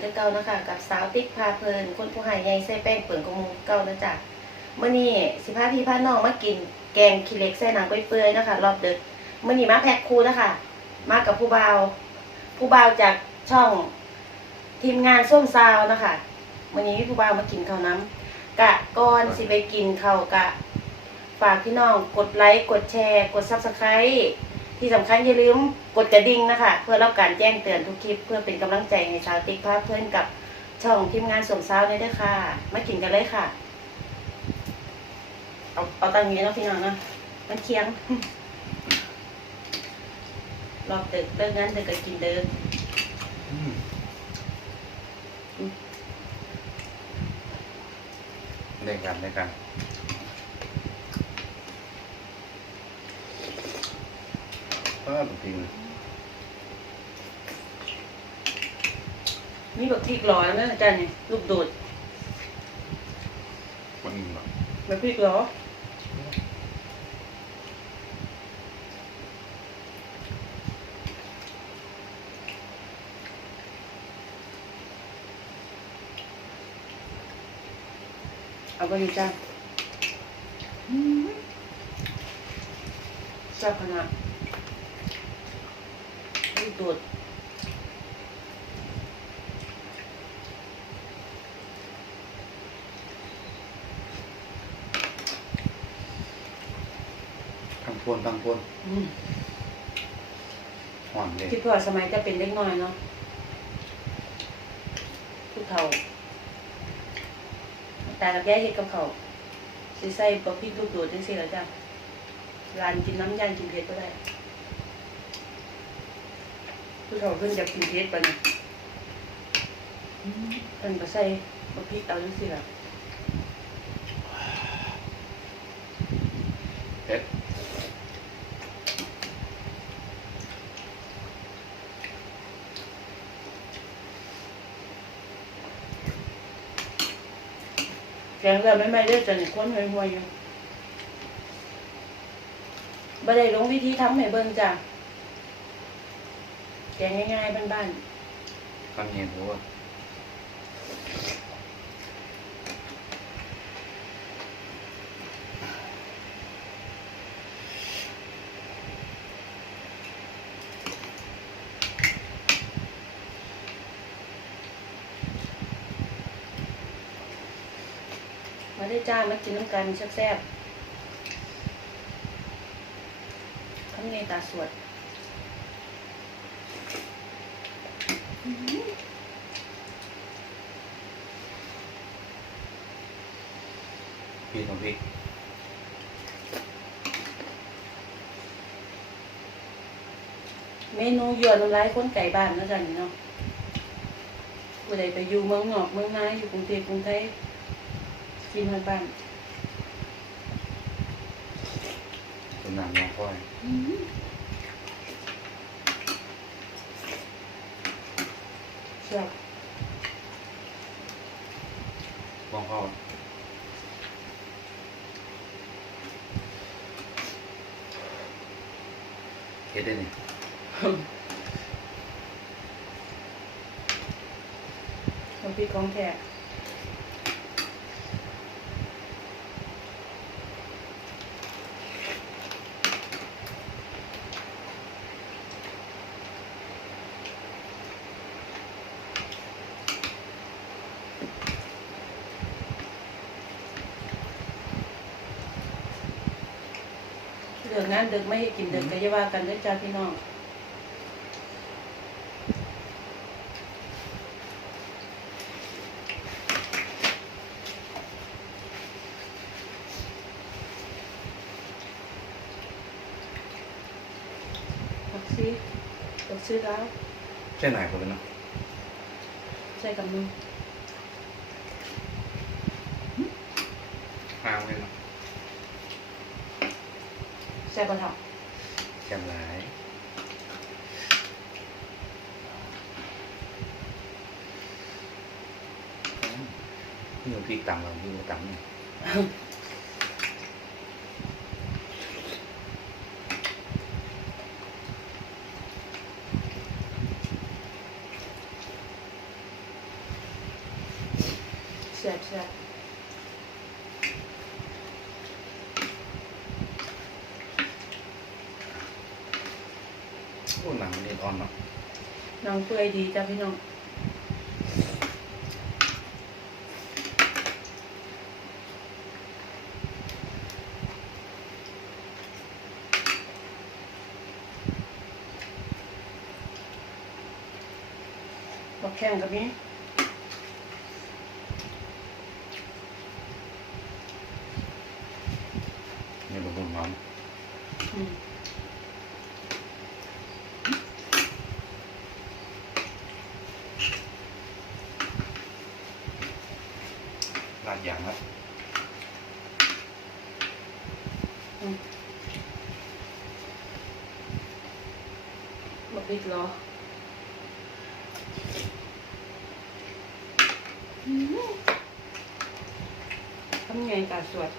คือเก่านะคะกับสาวติ๊กพาเพลินคนผู้หายใหญ่ใส่แป้งเปิ่นกระมูเก่านะจ๊ะเมื่อนี้สิพาพี่พาน้องมากินแกงขี้เหล็กใส่หนังเปื่อยๆนะคะรอบดึกเมื่อนี้มาแพ็คคู่นะคะ มากับผู้บ่าว ผู้บ่าวจากช่องทีมงานส้มซาวนะคะเมื่อนี้มีผู้บ่าวมากินข้าวน้ำกะก่อนสิไปกินข้าวกะ ฝากพี่น้องกดไลค์กดแชร์ กดซับสไครต์ ที่สำคัญอย่าลืมกดกระดิ่งนะคะ เพื่อรับการแจ้งเตือนทุกคลิป เพื่อเป็นกำลังใจให้ชาวติ๊กภาพเพื่อนกับช่องทีมงานสมซาวนี่ด้วยค่ะ มากินกันเลยค่ะ เอาเอาตังนี้เนาะพี่น้องเนาะมันเคียงรอบดึกเลิกงานดึกก็กินเดิมได้กันได้กัน เออจริงนี่แบบพริกร้อนนะอาจารย์เนี่ยลูกโดดมันแบบแบบพริกร้อเอาไปอยู่จ้าอืมชอบขนาดลูก โดดทั้งพวนทั้งพวนอืมหวานเลยคิดว่าสมัยจะเป็นเล็กน้อยเนาะผู้เฒ่าแต่กับแย่เห็ดกับเขาวสิใส่บะพริกลูกโดดจังซี่แล้วจ้ะร้านกินน้ำย่างกินเผ็ดก็ได้ ผู้เฒ่าเพิ่นจะกินเผ็ดปะเนี่ยเพิ่นก็ใส่บะพริกเอาจังซี่ล่ะเผ็ดแกงแล้วไม่ไม่เลือดจะนี่ข้นห่วยๆอยู่บ่ได้ลงวิธีทำให้เบิ่งจ้ะ แกงง่ายๆ บ้านๆข้าวเหนียวหัวมาได้จ้ามากินน้ำกันแซ่บๆข้างในตาสวด พริกของพริกเมนูยวนน้ำลายคนไก่บ้านนะจ๊ะนี่เนาะผู้ใดไปอยู่เมืองนอกเมืองนาอยู่กรุงเทพกรุงไทยกินมาบ้านเป็นน้ำน้ำก้อย เชื่อบ้องเข้าเฮ็ดได้นี่น้ำพริกของแท้ เดือกงานเดือกไม่ให้กินเดือกก็อย่าว่ากันเด้อจ้าพี่น้องผักซีผักซีแล้วใช่ไหนคนเลยเนใส่กับมือห้างเลยเนาะ ใส่กระเทาแจ่มหลายนี่มันพริกตำเราพี่มาตำเนี่ยเสียบเสียบ หนังมันเด็ดอ่อนเนาะหนังเปื่อยดีจ้ะพี่น้องบอกแข้งกับนี้นี่เป็นคนหอม อืม อย่างละบบอกปิดเหรอทำไงกาสวด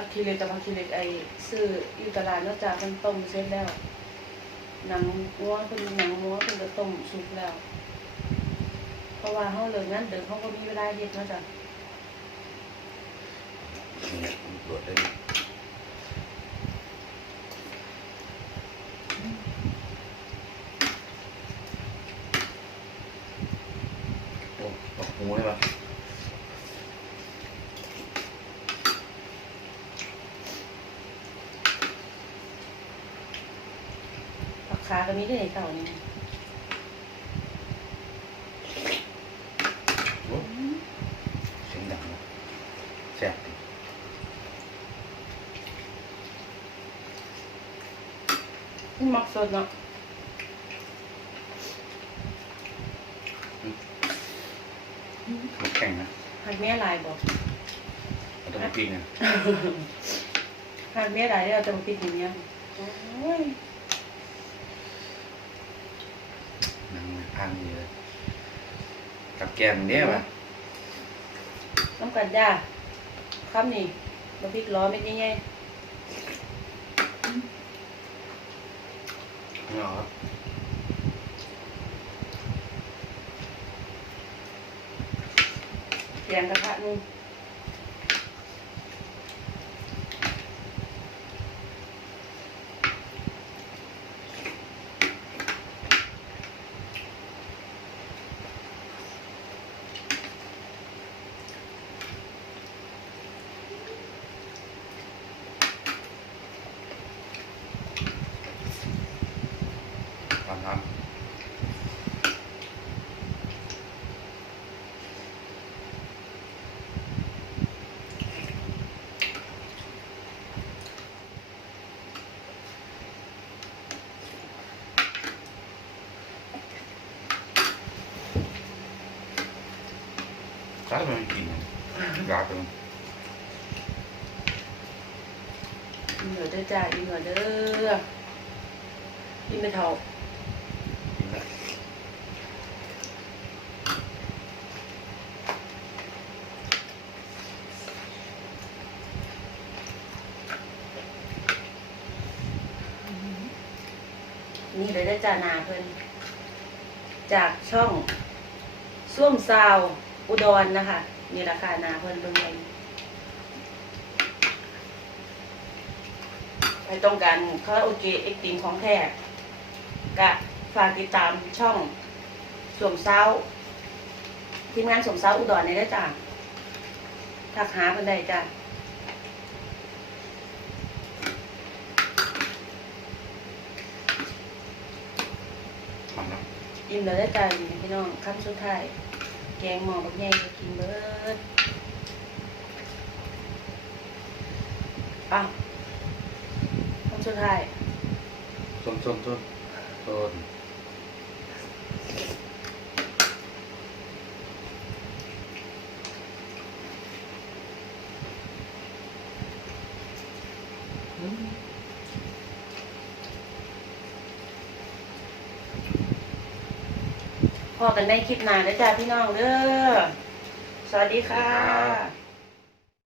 ผักคีเหล็กกับผักคีเหล็กไอ้ซื้ออยู่ตลาดนอกจากมันต้มเสร็จแล้ว หนังงัวเป็นหนังงัวเป็นกระต้มสุกแล้ว เพราะว่าเขาเลิกงานเดินเขาก็มีเวลาเฮ็ดเนาะจ้ะตรวจได้ดิโอ้ตกหูเลยปะ ผัก ขาก็มีได้ในเต่านี่โอ้เสียงดังเนอะแซ่บดิมันมักสดเนาะมันแข็งนะหักแม่ลายบอกเอาต้องปิ้งนะหักแม่ลายแล้วจะมาปิดอย่างเงี้ยโอ้ย หนังมันพังอยู่เลยกับแกมเนี้ยปะน้ำกันจ้าคำนี่บะพริกล้อเม็ดใหญ่ไม่เอาครับๆแกงกระทะนึง ทำน้ำถ้ามันกินกาเป็นกินเหนือเด้อจ้ากินเหนือเด้อกินไปเท่านี่เลยได้จานาเพิ่นจากช่องส้วมซาว อุดรนะคะนี่ราคานาเพิ่นเบิ่งเลยใครต้องการคาราโอเกะเอ็กติมของแท้กะฝากติดตามช่องสวมเซาทีมงานสวมเซาอุดรนี่ได้อจ้าทักหาเพิ่นได้จ้าทำน้อิ่มแล้วได้อจ้านี่พี่น้องคำสุดท้าย แกงหม้อบักใหญ่กินเบิดอะคนสุดท้ายำส้มส้มส้มส้ม พอกันได้คลิปหน้านะจ้าพี่น้องเด้อ สวัสดีค่ะ